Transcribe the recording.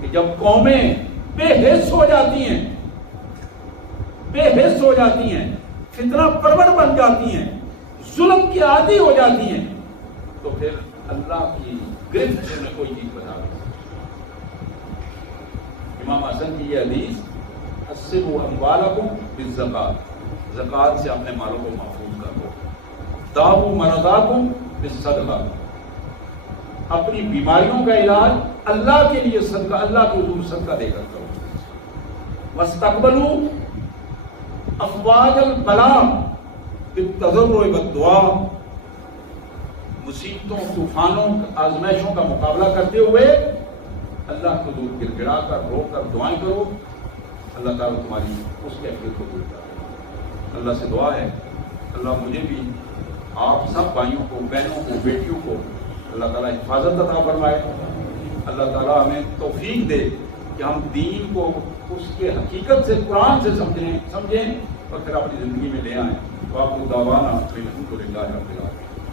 کہ جب قومیں بے حس ہو جاتی ہیں، بے حس ہو جاتی ہیں، فتنہ پرور بن جاتی ہیں، ظلم کی عادی ہو جاتی ہیں، تو پھر اللہ کی گرفت سے میں کوئی چیز بتا دوں۔ امام حسن کی یہ حدیث اصبوا اموالکم بالزکات، زکات سے اپنے مالوں کو محفوظ کر دو۔ داؤوا مرضاکم بالصدقہ، اپنی بیماریوں کا علاج اللہ کے لیے صدقہ، اللہ کے حضور صدقہ دے کر کرو۔ واستقبلوا افواج البلاء بالتضرع والدعاء، مصیبتوں، طوفانوں، آزمائشوں کا مقابلہ کرتے ہوئے اللہ کے حضور گر گڑا کر رو کر دعائیں کرو، اللہ تعالیٰ تمہاری اس کیفیت کو دور کرے۔ اللہ سے دعا ہے اللہ مجھے بھی، آپ سب بھائیوں کو، بہنوں کو، بیٹیوں کو اللہ تعالیٰ حفاظت عطا فرمائے۔ اللہ تعالیٰ ہمیں توفیق دے کہ ہم دین کو اس کے حقیقت سے، قرآن سے سمجھیں اور پھر اپنی زندگی میں لے آئیں۔ وآخر دعوانا الحمد للہ رب العالمین۔